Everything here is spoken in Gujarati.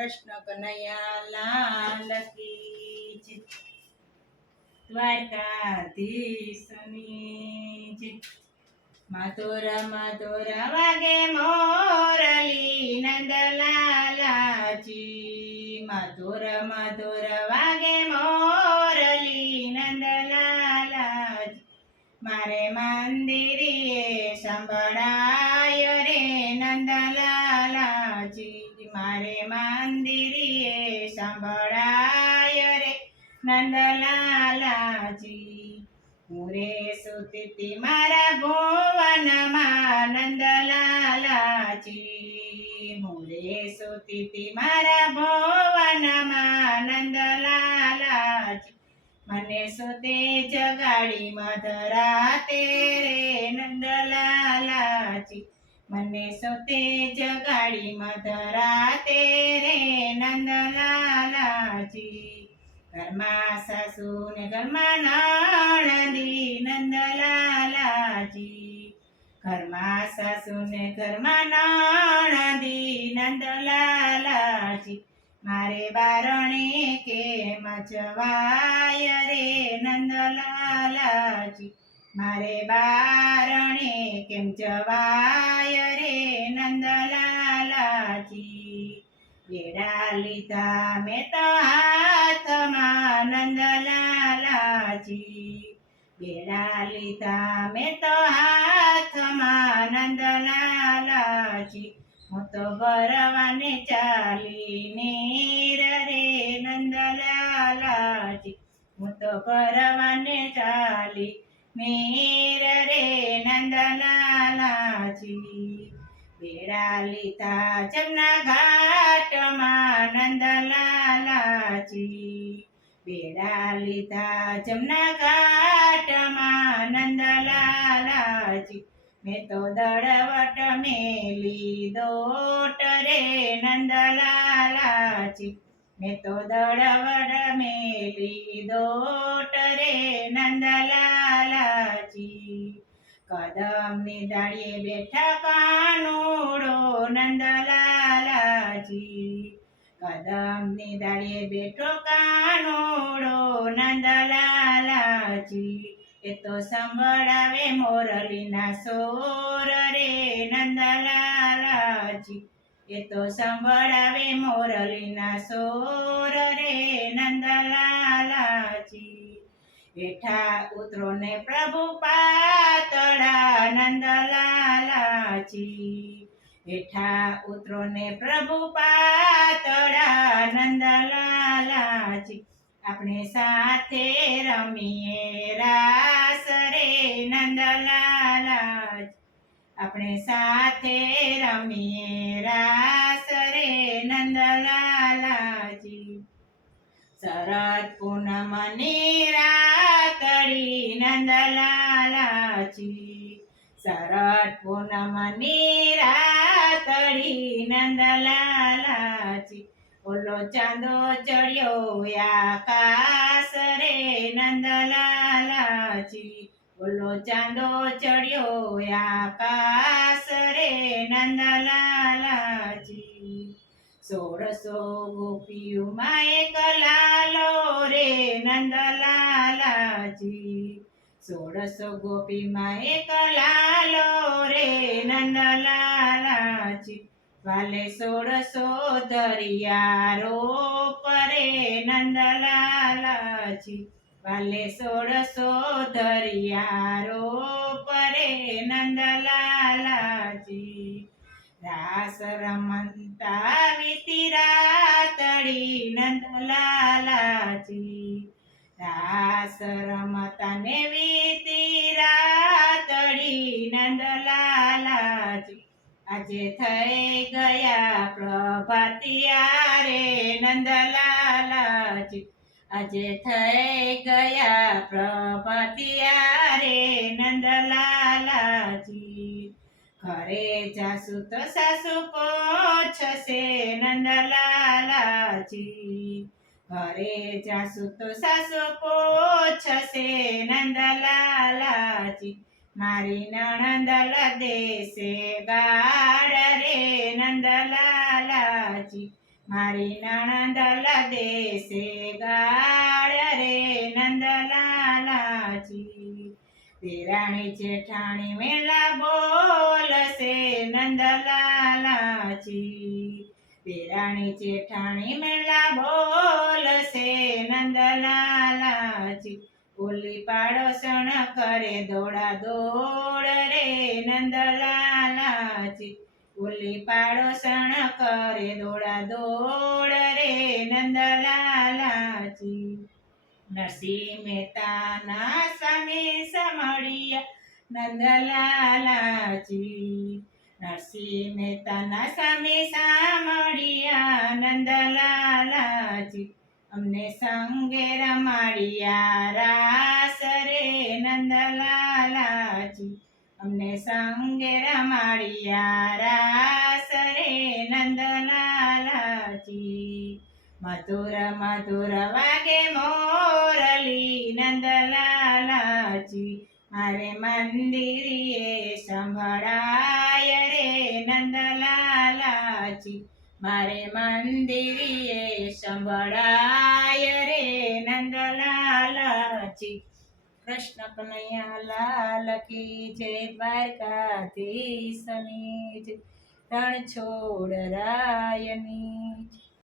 કૃષ્ણ કનૈયા લાલ કી જય. દ્વારકાધીશની જય. મધુર મધુર વાગે મોરલી નંદલાલાજી. મધુર મધુર વાગે મોરલી નંદલાલાજી. મારે મંદિરે સંભળાય રે નંદલાલાજી. મારે મંદિરે સંભળાય રે નંદલાલાજી. હું રે સુતી મારા ભુવનમાં નંદલાલાજી. હું રે સુતી મારા ભુવનમાં નંદલાલાજી. મને સુતે જગાડી મધરાતે રે નંદલાલાજી. મને સુતે જગાડી મધરાતે રે નંદલાલાજી. ઘરમાં સાસુ ને ઘરમાં નણંદી નંદલાલાજી. ઘરમાં સાસુ ને ઘરમાં નણંદી નંદલાલાજી. મારે બારણે કેમ જવાય રે નંદલાલાજી. મારે બારણે કેમ જવાય રે નંદલાલાજી. બેડા લીધા મેં તો હાથમાં નંદલાલાજી. બેડા લીધા મેં તો હાથમાં નંદલાલાજી. હું તો ભરવાને ચાલીને રે નંદલાલાજી. હું તો ભરવાને ચાલી મેર રે નંદલાલાજી. બેડા લીધા જમના ઘાટમાં નંદલાલાજી. બેડા લીધા જમના ઘાટમાં નંદલાલાજી. મેં તો દળવટ મેલી દોટ રે નંદલાલાજી. મેં તો દળવટ મેલી દોટ રે નંદલાલાજી. કદમની દાળીએ બેઠા કાનુડો નંદલાલાજી. કદમની દાળીએ બેઠો કાનુડો નંદલાલાજી. એ તો સંભળાવે મોરલીના સોર રે નંદલાલાજી. એ તો સંભળાવે મોરલીના સોર રે નંદલાલાજી. બેઠા ઉતરો ને પ્રભુ પાતળા નંદલાલાજી. બેઠા ઉતરો ને પ્રભુ પાતળા નંદલાલાજી. આપણે સાથે રમીએ રાસ રે નંદલાલાજી. આપણે સાથે રમીએ રાસ રે નંદલાલાજી. શરદ પૂનમની રાતડી નંદલાલાજી. શરદ પૂનમની રાતડી નંદલાલાજી. ઓલો ચાંદો ચડ્યો આકાશ રે નંદલાલાજી. ઓલો ચાંદો ચડ્યો આકાશ રે નંદલાલાજી. 1600 ગોપીઓમાં એક લાલો રે નંદલાલાજી. 1600 ગોપીમાં એક લાલો રે નંદલાલાજી. વાલે 1600 દરિયા રોપ રે નંદલાલાજી. વાલે 1600 દરિયા રોપ રે નંદલાલાજી. રાસ રમતા વીતી રાતડી નંદલાલાજી. રાસ રમતા ને વીતી રાતડી નંદલાલાજી. આજે થઈ ગયા પ્રભાતિયા રે નંદલાલાજી. આજે થઈ ગયા પ્રભાતિયા રે નંદલાલાજી. ઘરે જાસુ તો સાસુ પૂછશે નંદલાલાજી. ઘરે જાસુ તો સાસુ પૂછશે નંદલાલાજી. મારી નણંદ દેશે ગાડ રે નંદલાલાજી. મારી નણંદ દેશે ગાળ રે નંદલાલાજી દેરાણી જેઠાણી મેલા બોલશે નંદલાલાજી દેરાણી જેઠાણી મેલા બોલશે નંદલાલાજી ઓલી પાડોશણ કરે દોડા દોડ રે નંદલાલાજી ઓલી પાડોશણ કરે દોડા દોડ રે નંદલાલાજી નરસિંહ મહેતાના સ્વામી સમળિયા નંદલાલાજી નરસિંહ મહેતાના સ્વામી સામળિયા નંદલાલાજી અમને સંગે રમાડિયા રાસ રે નંદલાલાજી અમને સંગે રમાડિયા રાસ રે નંદલાલાજી મધુર મધુર વાગે મોરલી નંદલાલાજી મારે મંદિરીએ સંભળાય રે નંદલાલાજી મારે મંદિરીએ સંભળાય રે નંદલાલાજી કૃષ્ણ કનૈયા લાલ કી જય દ્વારકાધીશની જય રણછોડ રાયની જય.